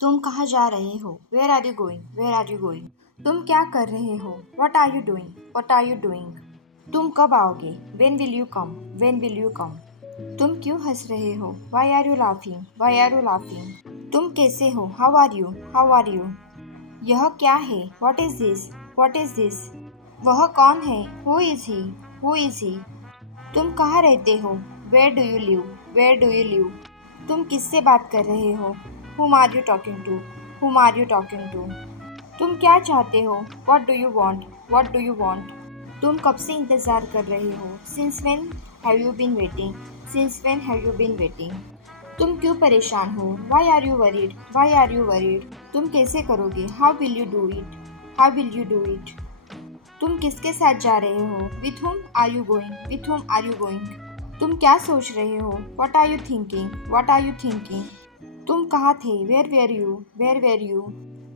तुम कहाँ जा रहे हो? Where are you going? Where are you going? तुम क्या कर रहे हो? What are you doing? What are you doing? तुम कब आओगे? When will you come? When will you come? तुम क्यों हंस रहे हो? Why are you laughing? Why are you laughing? तुम कैसे हो? How are you? How are you? यह क्या है? What is this? What is this? वह कौन है? Who is he? Who is he? तुम कहाँ रहते हो? Where do you live? Where do you live? तुम किससे बात कर रहे हो? Whom are you talking to? Whom are you talking to? तुम क्या चाहते हो? What do you want? What do you want? तुम कब से इंतज़ार कर रहे हो? Since when have you been waiting? Since when have you been waiting? तुम क्यों परेशान हो? Why are you worried? Why are you worried? तुम कैसे करोगे? How will you do it? How will you do it? तुम किसके साथ जा रहे हो? With whom are you going? With whom are you going? तुम क्या सोच रहे हो? What are you thinking? What are you thinking? तुम कहाँ थे? Where were you? Where were you?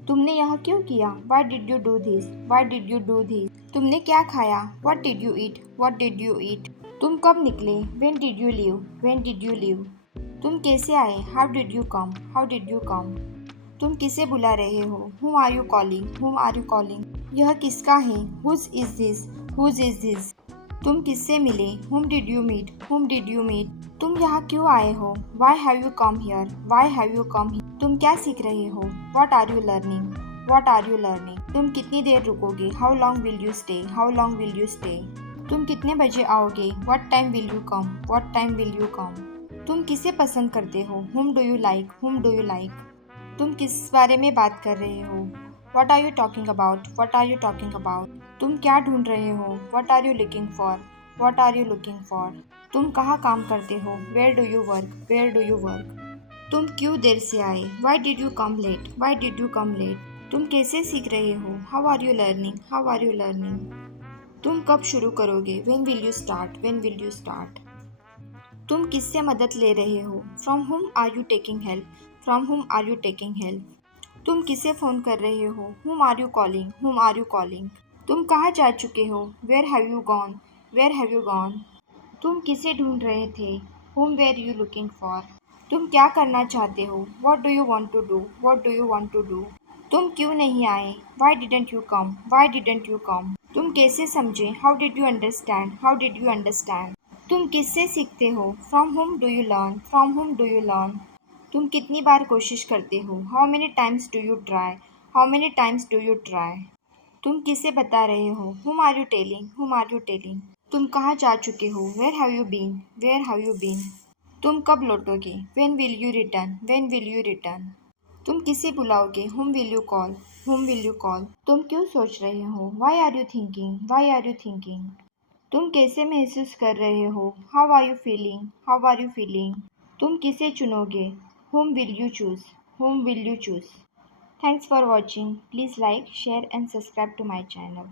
तुमने यह क्यों किया? Why did you do this? Why did you do this? तुमने क्या खाया? What did you eat? What did you eat? तुम कब निकले? When did you leave? When did you leave? तुम कैसे आए? How did you come? How did you come? तुम किसे बुला रहे हो? Whom are you calling? Whom are you calling? यह किसका है? Whose is this? Whose is this? तुम किससे मिले? Whom did you meet? Whom did you meet? तुम यहाँ क्यों आए हो? Why have you come here? Why have you come here? तुम क्या सीख रहे हो? What are you learning? What are you learning? तुम कितनी देर रुकोगे? How long will you stay? How long will you stay? तुम कितने बजे आओगे? What time will you come? What time will you come? तुम किसे पसंद करते हो? Whom do you like? Whom do you like? तुम किस बारे में बात कर रहे हो? What are you talking about? What are you talking about? तुम क्या ढूंढ रहे हो? What are you looking for? What are you looking for? तुम कहाँ काम करते हो? Where do you work? Where do you work? तुम क्यों देर से आए? Why did you come late? Why did you come late? तुम कैसे सीख रहे हो? How are you learning? How are you learning? तुम कब शुरू करोगे? When will you start? When will you start? तुम किससे मदद ले रहे हो? From whom are you taking help? From whom are you taking help? तुम किसे फ़ोन कर रहे हो? Whom are you calling? Whom are you calling? तुम कहाँ जा चुके हो? Where have you gone? Where have you gone? तुम किसे ढूंढ रहे थे? Whom were you looking for? तुम क्या करना चाहते हो? What do you want to do? What do you want to do? तुम क्यों नहीं आए? Why didn't you come? Why didn't you come? तुम कैसे समझे? How did you understand? How did you understand? तुम किससे सीखते हो? From whom do you learn? From whom do you learn? तुम कितनी बार कोशिश करते हो? How many times do you try? How many times do you try? तुम किसे बता रहे हो? Whom are you telling? Whom are you telling? तुम कहाँ जा चुके हो? Where have you been? Where have you been? तुम कब लौटोगे? When will you return? When will you return? तुम किसे बुलाओगे? Whom will you call? Whom will you call? तुम क्यों सोच रहे हो? Why are you thinking? Why are you thinking? तुम कैसे महसूस कर रहे हो? How are you feeling? How are you feeling? तुम किसे चुनोगे? Whom will you choose? Whom will you choose? Thanks for watching. Please like, share and subscribe to my channel.